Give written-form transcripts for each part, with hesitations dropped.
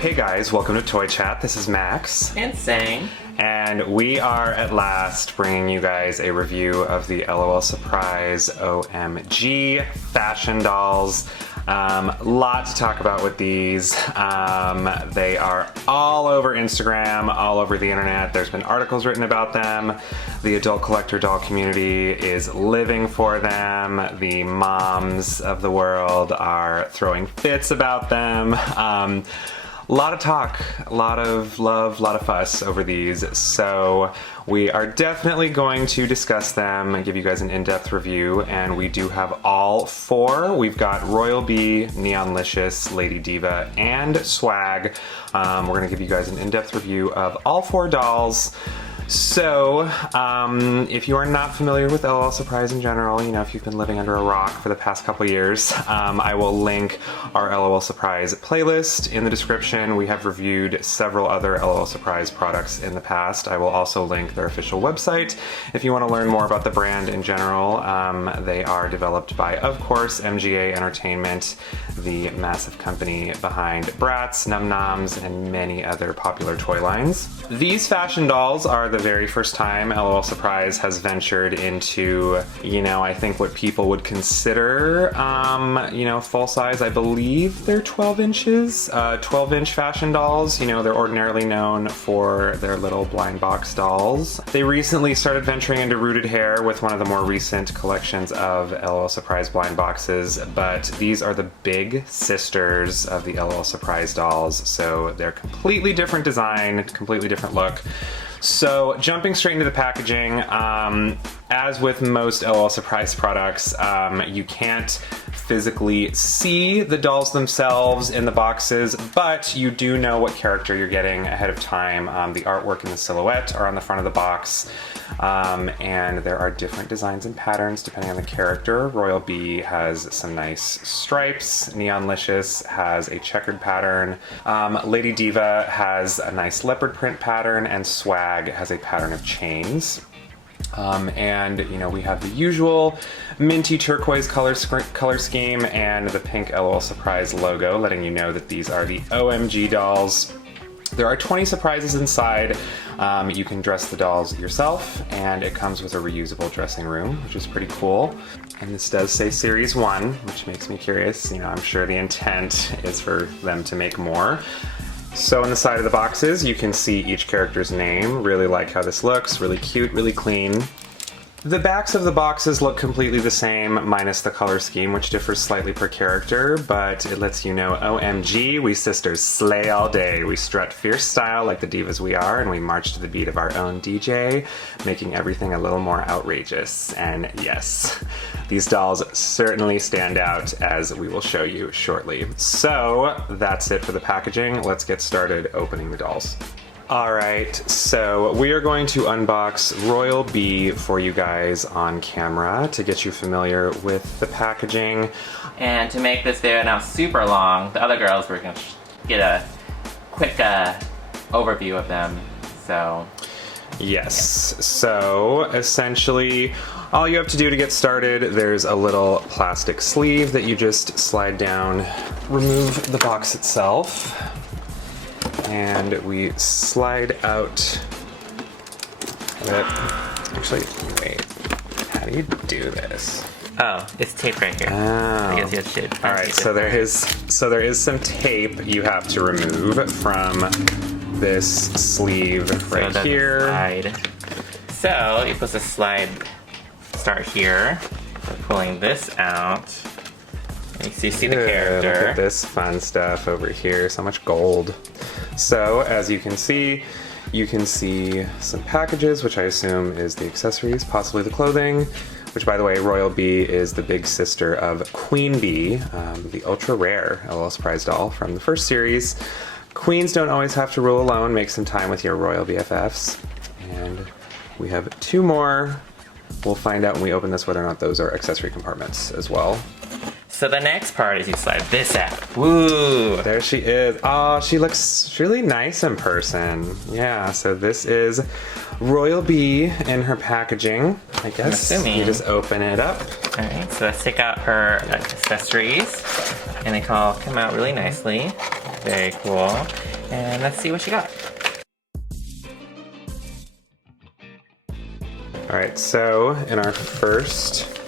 Hey guys, welcome to Toy Chat. This is Max. And Sang. And we are at last bringing you guys a review of the L.O.L Surprise O.M.G fashion dolls. Lot to talk about with these. They are all over Instagram, all over the internet. There's been articles written about them. The adult collector doll community is living for them. The moms of the world are throwing fits about them. A lot of talk, a lot of love, a lot of fuss over these. So we are definitely going to discuss them and give you guys an in-depth review. And we do have all four. We've got Royal Bee, Neonlicious, Lady Diva, and Swag. We're gonna give you guys an in-depth review of all four dolls. So, if you are not familiar with L.O.L Surprise in general, you know, if you've been living under a rock for the past couple years, I will link our L.O.L Surprise playlist in the description. We have reviewed several other L.O.L Surprise products in the past. I will also link their official website if you want to learn more about the brand in general. They are developed by, of course, MGA Entertainment, the massive company behind Bratz, Num Noms, and many other popular toy lines. These fashion dolls are the very first time L.O.L Surprise has ventured into, you know, I think what people would consider, you know, full size. I believe they're 12 inches, 12-inch fashion dolls. You know, they're ordinarily known for their little blind box dolls. They recently started venturing into rooted hair with one of the more recent collections of L.O.L Surprise blind boxes, but these are the big sisters of the L.O.L Surprise dolls, so they're completely different design, completely different look. So jumping straight into the packaging, as with most L.O.L Surprise products, you can't physically see the dolls themselves in the boxes, but you do know what character you're getting ahead of time. The artwork and the silhouette are on the front of the box, and there are different designs and patterns depending on the character. Royal Bee has some nice stripes, Neonlicious has a checkered pattern, Lady Diva has a nice leopard print pattern, and Swag has a pattern of chains. And you know, we have the usual minty turquoise color scheme and the pink L.O.L Surprise logo, letting you know that these are the O.M.G dolls. There are 20 surprises inside. You can dress the dolls yourself, and it comes with a reusable dressing room, which is pretty cool. And this does say Series 1, which makes me curious. You know, I'm sure the intent is for them to make more. So on the side of the boxes, you can see each character's name. Really like how this looks, really cute, really clean. The backs of the boxes look completely the same, minus the color scheme, which differs slightly per character, but it lets you know, O.M.G, we sisters slay all day. We strut fierce style like the divas we are, and we march to the beat of our own DJ, making everything a little more outrageous. And yes, these dolls certainly stand out, as we will show you shortly. So that's it for the packaging. Let's get started opening the dolls. Alright, so we are going to unbox Royal Bee for you guys on camera to get you familiar with the packaging. And to make this video not super long, the other girls were going to get a quick overview of them, so... Yes, so essentially all you have to do to get started, there's a little plastic sleeve that you just slide down, remove the box itself, and we slide out actually, wait, how do you do this? Oh, it's tape right here. Oh. I guess you should. Alright, so there is some tape you have to remove from this sleeve right here. Slide. So you're supposed to start here, pulling this out. You see the character. Look at this fun stuff over here. So much gold. So as you can see some packages, which I assume is the accessories, possibly the clothing. Which, by the way, Royal Bee is the big sister of Queen Bee, the ultra rare L.O.L Surprise doll from the first series. Queens don't always have to rule alone. Make some time with your Royal BFFs. And we have two more. We'll find out when we open this whether or not those are accessory compartments as well. So the next part is you slide this out. Woo! There she is. Oh, she looks really nice in person. Yeah, so this is Royal Bee in her packaging. I guess you just open it up. Alright, so let's take out her accessories. And they all come out really nicely. Very cool. And let's see what you got. All right, so in our first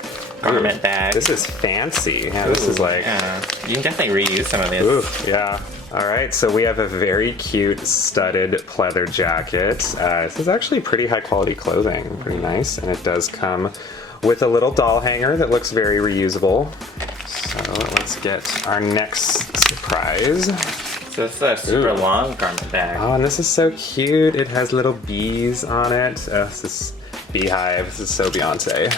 Garment bag. This is fancy. Yeah, this is like... Yeah. You can definitely reuse some of this. Ooh, yeah. All right, so we have a very cute studded pleather jacket. This is actually pretty high quality clothing, pretty nice. And it does come with a little doll hanger that looks very reusable. So let's get our next surprise. So this is a super long garment bag. Oh, and this is so cute. It has little bees on it. This is beehive. This is so Beyonce.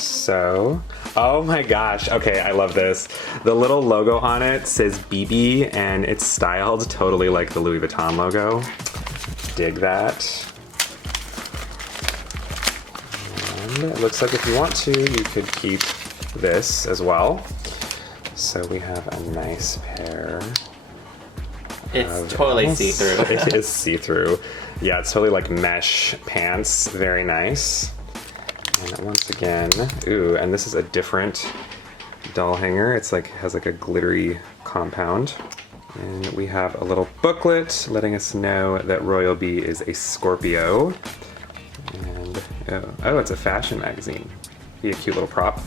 So, oh my gosh. Okay, I love this. The little logo on it says BB and it's styled totally like the Louis Vuitton logo. Dig that. And it looks like if you want to, you could keep this as well. So we have a nice pair. It's totally see-through. It is see-through. Yeah, it's totally like mesh pants. Very nice. And once again, ooh, and this is a different doll hanger. It's like, has like a glittery compound. And we have a little booklet letting us know that Royal Bee is a Scorpio. And, oh, it's a fashion magazine. Be a cute little prop.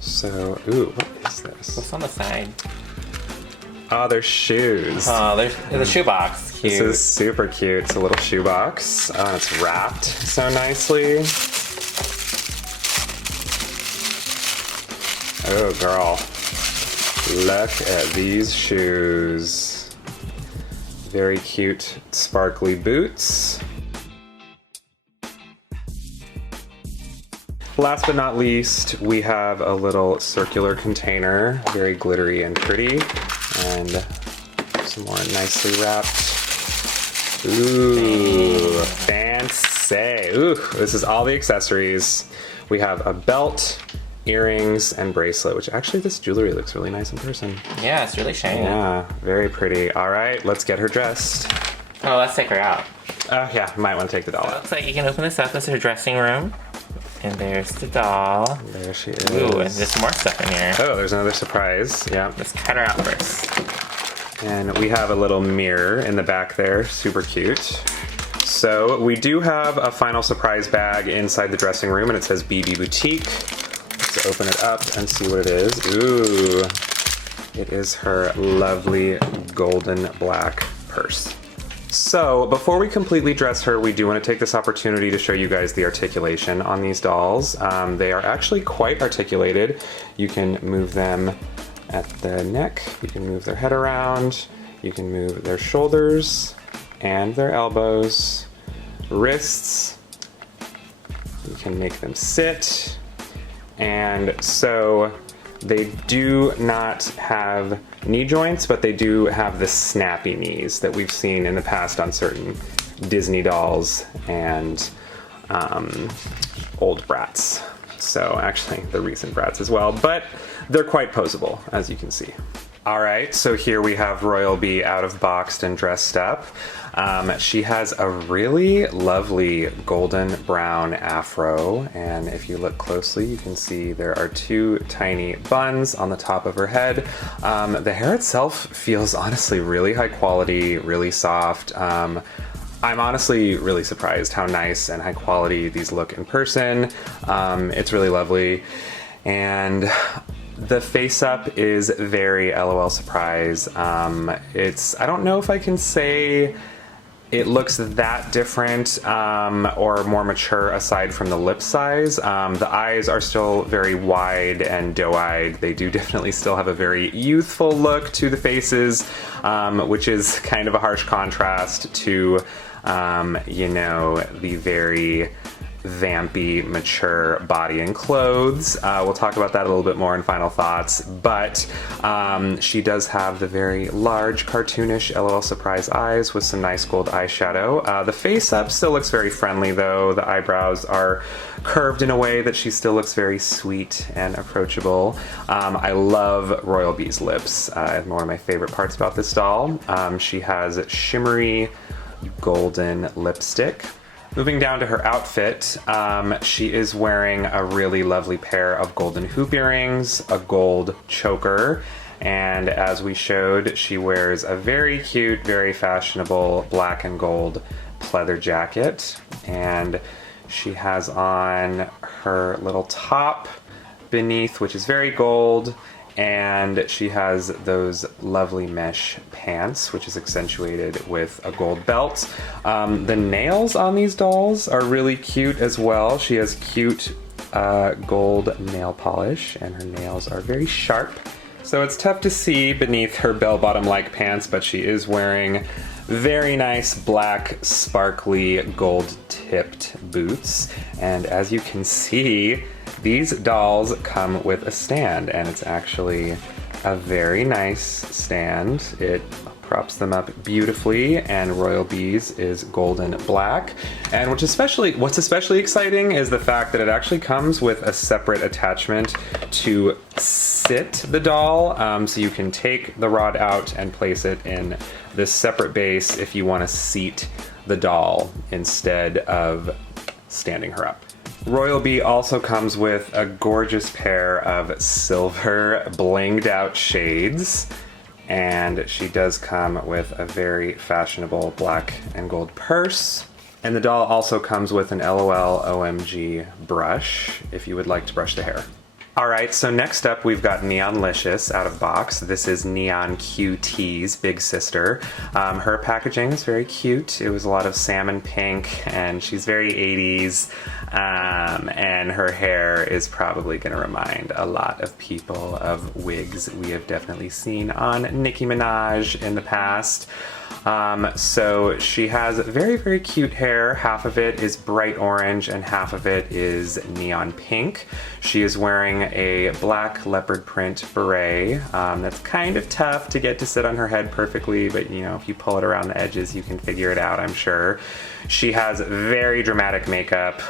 So, ooh, what is this? What's on the side? Oh, they're shoes. Oh, there's a shoebox. Cute. This is super cute. It's a little shoebox. Oh, and it's wrapped so nicely. Oh, girl. Look at these shoes. Very cute, sparkly boots. Last but not least, we have a little circular container, very glittery and pretty, and some more nicely wrapped. Ooh, fancy. Ooh, this is all the accessories. We have a belt, earrings, and bracelet, which actually this jewelry looks really nice in person. Yeah, it's really shiny. Yeah, very pretty. All right, let's get her dressed. Oh, let's take her out. Oh yeah, might want to take the doll So it out. looks like you can open this up. This is her dressing room. And there's the doll. There she is. Ooh, and there's more stuff in here. Oh, there's another surprise. Yeah. Let's cut her out first. And we have a little mirror in the back there, super cute. So we do have a final surprise bag inside the dressing room and it says BB Boutique. Let's open it up and see what it is. Ooh, it is her lovely golden black purse. So before we completely dress her, we do want to take this opportunity to show you guys the articulation on these dolls. They are actually quite articulated. You can move them at the neck, you can move their head around, you can move their shoulders and their elbows, wrists, you can make them sit, and so they do not have knee joints, but they do have the snappy knees that we've seen in the past on certain Disney dolls and old Bratz. So actually the recent Bratz as well, but they're quite posable, as you can see. All right, so here we have Royal Bee out of boxed and dressed up. She has a really lovely golden brown afro, and if you look closely, you can see there are two tiny buns on the top of her head. The hair itself feels honestly really high quality, really soft. I'm honestly really surprised how nice and high quality these look in person. It's really lovely. And the face up is very LOL surprise. I don't know if I can say it looks that different or more mature aside from the lip size. The eyes are still very wide and doe-eyed. They do definitely still have a very youthful look to the faces, which is kind of a harsh contrast to, you know, the very vampy, mature body and clothes. We'll talk about that a little bit more in final thoughts, but she does have the very large, cartoonish LOL surprise eyes with some nice gold eyeshadow. The face up still looks very friendly though. The eyebrows are curved in a way that she still looks very sweet and approachable. I love Royal Bee's lips. One of my favorite parts about this doll. She has shimmery golden lipstick. Moving down to her outfit, she is wearing a really lovely pair of golden hoop earrings, a gold choker, and as we showed, she wears a very cute, very fashionable black and gold pleather jacket, and she has on her little top beneath, which is very gold, and she has those lovely mesh pants, which is accentuated with a gold belt. The nails on these dolls are really cute as well. She has cute gold nail polish, and her nails are very sharp. So it's tough to see beneath her bell-bottom-like pants, but she is wearing very nice black, sparkly, gold-tipped boots. And as you can see, these dolls come with a stand, and it's actually a very nice stand. It props them up beautifully, and Royal Bee's is golden black. And what's especially exciting is the fact that it actually comes with a separate attachment to sit the doll, so you can take the rod out and place it in this separate base if you want to seat the doll instead of standing her up. Royal Bee also comes with a gorgeous pair of silver blinged out shades, and she does come with a very fashionable black and gold purse. And the doll also comes with an L.O.L. O.M.G brush if you would like to brush the hair. Alright, so next up we've got Neonlicious out of box. This is Neon QT's big sister. Her packaging is very cute. It was a lot of salmon pink, and she's very 80s. And her hair is probably going to remind a lot of people of wigs we have definitely seen on Nicki Minaj in the past. So she has very, very cute hair. Half of it is bright orange and half of it is neon pink. She is wearing a black leopard print beret. That's kind of tough to get to sit on her head perfectly, but you know, if you pull it around the edges, you can figure it out, I'm sure. She has very dramatic makeup.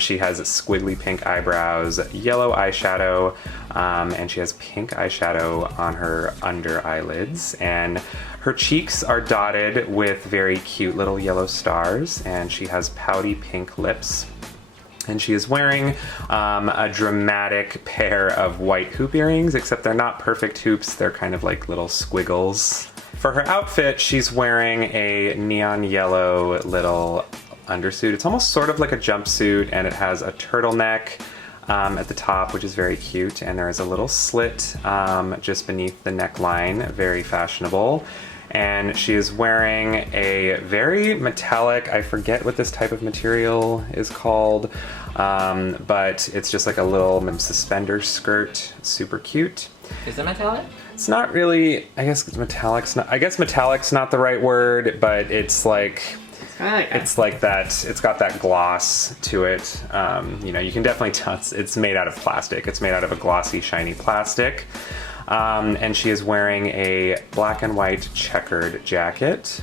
She has squiggly pink eyebrows, yellow eyeshadow, and she has pink eyeshadow on her under eyelids. And her cheeks are dotted with very cute little yellow stars, and she has pouty pink lips. And she is wearing a dramatic pair of white hoop earrings, except they're not perfect hoops, they're kind of like little squiggles. For her outfit, she's wearing a neon yellow little undersuit. It's almost sort of like a jumpsuit, and it has a turtleneck at the top, which is very cute, and there is a little slit just beneath the neckline, very fashionable. And she is wearing a very metallic, I forget what this type of material is called, but it's just like a little suspender skirt, super cute. Is it metallic? It's not really, I guess metallic's not the right word, but it's like, it's like that, it's got that gloss to it. You know, you can definitely tell it's made out of plastic. It's made out of a glossy, shiny plastic. And she is wearing a black and white checkered jacket.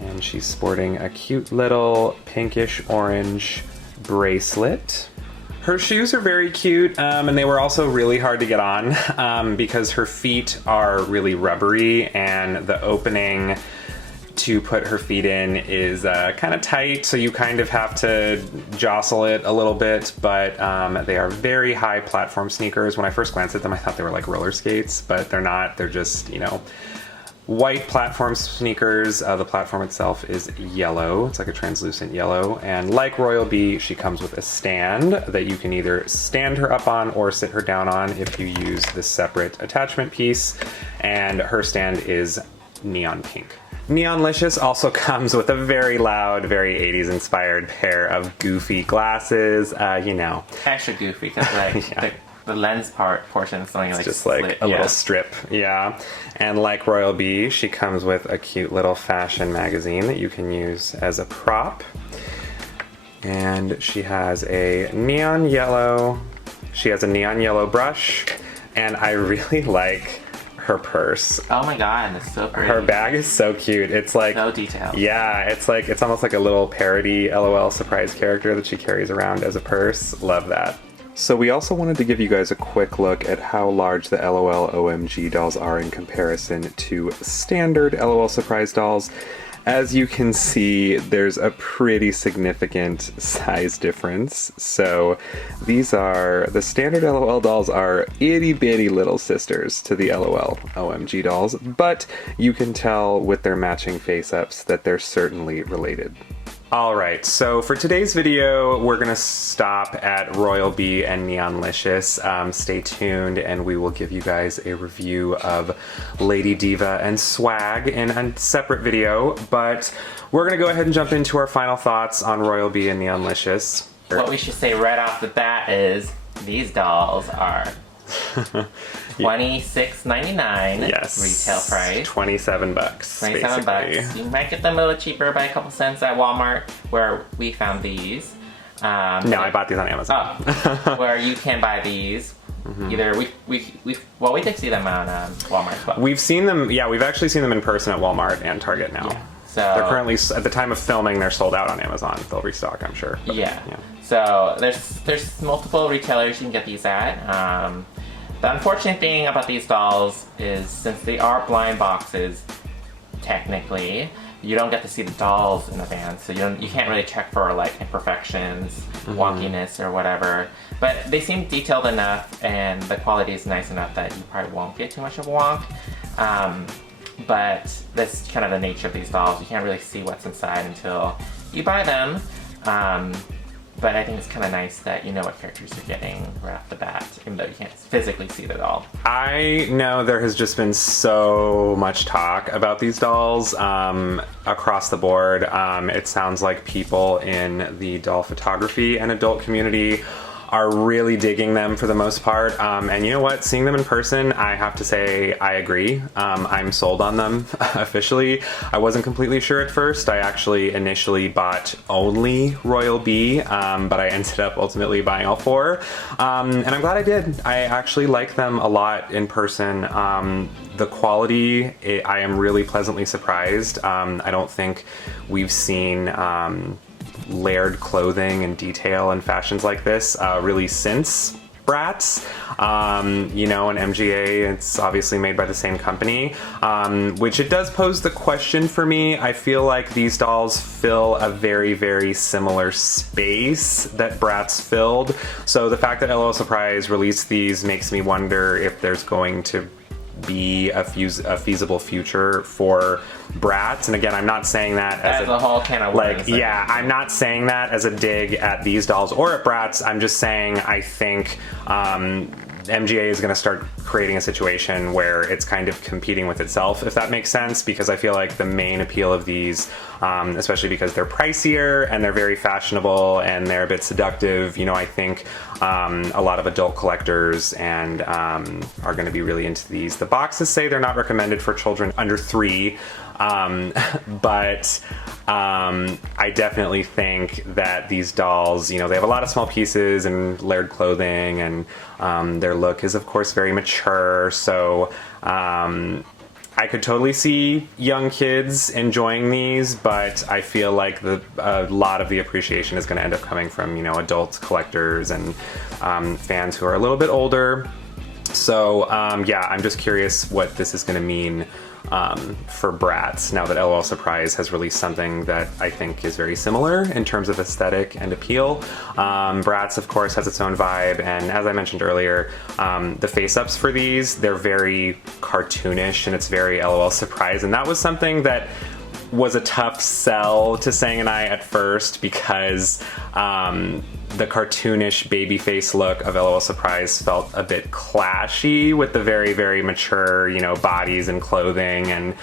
And she's sporting a cute little pinkish orange bracelet. Her shoes are very cute, and they were also really hard to get on because her feet are really rubbery, and the opening to put her feet in is kind of tight, so you kind of have to jostle it a little bit, but they are very high platform sneakers. When I first glanced at them, I thought they were like roller skates, but they're not. They're just, you know, white platform sneakers. The platform itself is yellow. It's like a translucent yellow, and like Royal Bee, she comes with a stand that you can either stand her up on or sit her down on if you use this separate attachment piece, and her stand is neon pink. Neonlicious also comes with a very loud, very 80s inspired pair of goofy glasses, you know. Extra goofy, because like yeah. the lens portion is something like just split. Like a little strip, yeah. And like Royal Bee, she comes with a cute little fashion magazine that you can use as a prop. And she has a neon yellow brush, and I really like her purse. Oh my god, that's so pretty. Her bag is so cute. It's like so detailed. Yeah, it's almost like a little parody L.O.L surprise character that she carries around as a purse. Love that. So we also wanted to give you guys a quick look at how large the L.O.L O.M.G dolls are in comparison to standard L.O.L surprise dolls. As you can see, there's a pretty significant size difference. So these are, the standard LOL dolls are itty bitty little sisters to the LOL O.M.G dolls, but you can tell with their matching face-ups that they're certainly related. Alright, so for today's video, we're gonna stop at Royal Bee and Neonlicious. Stay tuned and we will give you guys a review of Lady Diva and Swag in a separate video, but we're gonna go ahead and jump into our final thoughts on Royal Bee and Neonlicious. What we should say right off the bat is these dolls are $26.99 retail price. 27 bucks. 27 bucks. You might get them a little cheaper by a couple cents at Walmart, where we found these. No, I bought these on Amazon. Oh, where you can buy these. Either we did see them on Walmart as well. We've seen them. Yeah, we've actually seen them in person at Walmart and Target now. Yeah. So they're currently, at the time of filming, they're sold out on Amazon. They'll restock, I'm sure. But, yeah. So there's multiple retailers you can get these at. The unfortunate thing about these dolls is, since they are blind boxes, technically, you don't get to see the dolls in advance, so you can't really check for like imperfections, wonkiness, or whatever. But they seem detailed enough, and the quality is nice enough that you probably won't get too much of a wonk. But that's kind of the nature of these dolls. You can't really see what's inside until you buy them. But I think it's kind of nice that you know what characters you're getting right off the bat, even though you can't physically see the doll. I know there has just been so much talk about these dolls across the board. It sounds like people in the doll photography and adult community are really digging them for the most part. And you know what? Seeing them in person, I have to say I agree. I'm sold on them officially. I wasn't completely sure at first. I actually initially bought only Royal Bee, but I ended up ultimately buying all four. And I'm glad I did. I actually like them a lot in person. The quality, I am really pleasantly surprised. I don't think we've seen layered clothing and detail and fashions like this really since Bratz. You know, and MGA, it's obviously made by the same company, which it does pose the question for me. I feel like these dolls fill a very, very similar space that Bratz filled. So the fact that L.O.L Surprise released these makes me wonder if there's going to be a feasible future for Bratz. And again, I'm not saying that as a whole can of worms. Yeah, I'm not saying that as a dig at these dolls or at Bratz. I'm just saying I think MGA is going to start creating a situation where it's kind of competing with itself, if that makes sense, because I feel like the main appeal of these, especially because they're pricier and they're very fashionable and they're a bit seductive, you know, I think a lot of adult collectors and are going to be really into these. The boxes say they're not recommended for children under 3, but I definitely think that these dolls, you know, they have a lot of small pieces and layered clothing, and their look is of course very mature, so I could totally see young kids enjoying these, but I feel like a lot of the appreciation is going to end up coming from, you know, adult collectors and fans who are a little bit older. So yeah, I'm just curious what this is going to mean for Bratz now that L.O.L Surprise has released something that I think is very similar in terms of aesthetic and appeal. Bratz, of course, has its own vibe, and as I mentioned earlier, the face-ups for these, they're very cartoonish and it's very L.O.L Surprise, and that was something that was a tough sell to Sang and I at first, because the cartoonish baby face look of L.O.L Surprise felt a bit clashy with the very, very mature, you know, bodies and clothing. And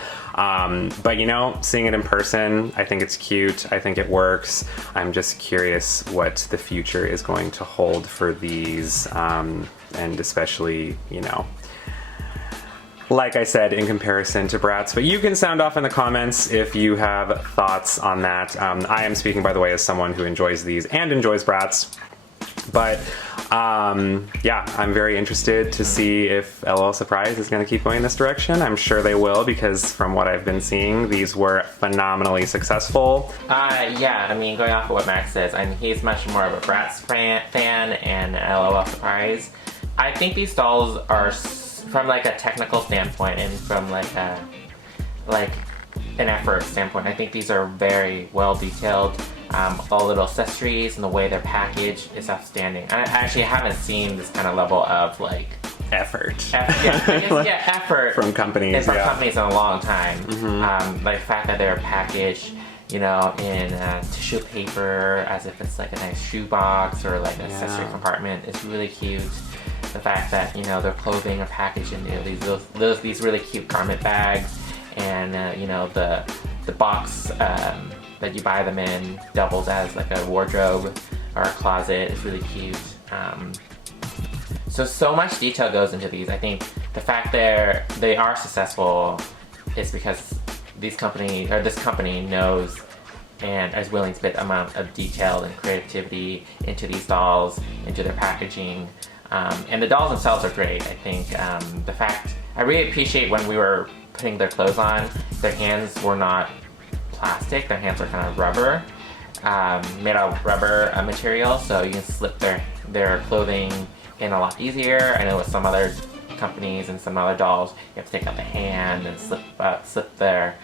but you know, seeing it in person, I think it's cute. I think it works. I'm just curious what the future is going to hold for these, and especially, you know, like I said, in comparison to Bratz. But you can sound off in the comments if you have thoughts on that. I am speaking, by the way, as someone who enjoys these and enjoys Bratz. But yeah, I'm very interested to see if L.O.L Surprise is going to keep going in this direction. I'm sure they will, because from what I've been seeing, these were phenomenally successful. Yeah, I mean, going off of what Max says, I mean, he's much more of a Bratz fan and L.O.L Surprise. I think these dolls are, from like a technical standpoint and from like a an effort standpoint. I think these are very well detailed. All little accessories and the way they're packaged is outstanding. I actually haven't seen this kind of level of like Effort. Effort From companies, from yeah. companies in a long time. Like the fact that they're packaged, you know, in tissue paper as if it's like a nice shoebox or like an accessory compartment is really cute. The fact that, you know, their clothing are packaged in, you know, these really cute garment bags, and you know, the box that you buy them in doubles as like a wardrobe or a closet is really cute. So much detail goes into these. I think the fact they are successful is because this company knows and is willing to put amount of detail and creativity into these dolls, into their packaging. And the dolls themselves are great. I think the fact, I really appreciate when we were putting their clothes on, their hands were not plastic, their hands were kind of rubber, made out of rubber material, so you can slip their clothing in a lot easier. I know with some other companies and some other dolls, you have to take out the hand and slip their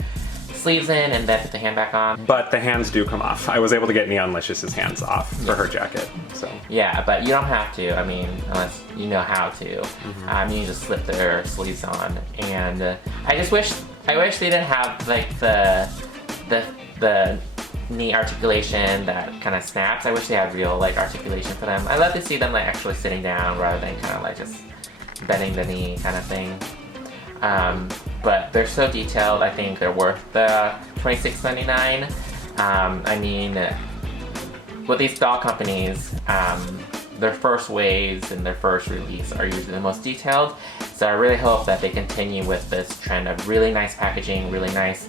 sleeves in and then put the hand back on. But the hands do come off. I was able to get Neonlicious's hands off for her jacket. So yeah, but you don't have to. I mean, unless you know how to. You just slip their sleeves on. And I wish they didn't have like the knee articulation that kind of snaps. I wish they had real like articulation for them. I love to see them like actually sitting down rather than kind of like just bending the knee kind of thing. But they're so detailed. I think they're worth the $26.99. I mean, with these doll companies, their first waves and their first release are usually the most detailed. So I really hope that they continue with this trend of really nice packaging, really nice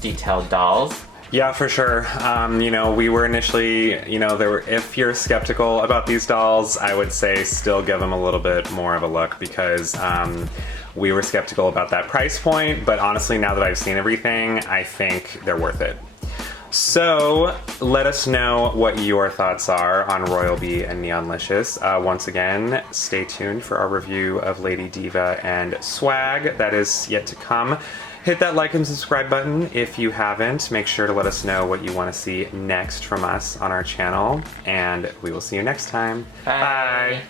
detailed dolls. yeah, for sure. You know, we were initially, you know, if you're skeptical about these dolls, I would say still give them a little bit more of a look, because we were skeptical about that price point, but honestly, now that I've seen everything, I think they're worth it. So let us know what your thoughts are on Royal Bee and Neonlicious. Once again, stay tuned for our review of Lady Diva and Swag. That is yet to come. Hit that like and subscribe button if you haven't. Make sure to let us know what you want to see next from us on our channel, and we will see you next time. Bye.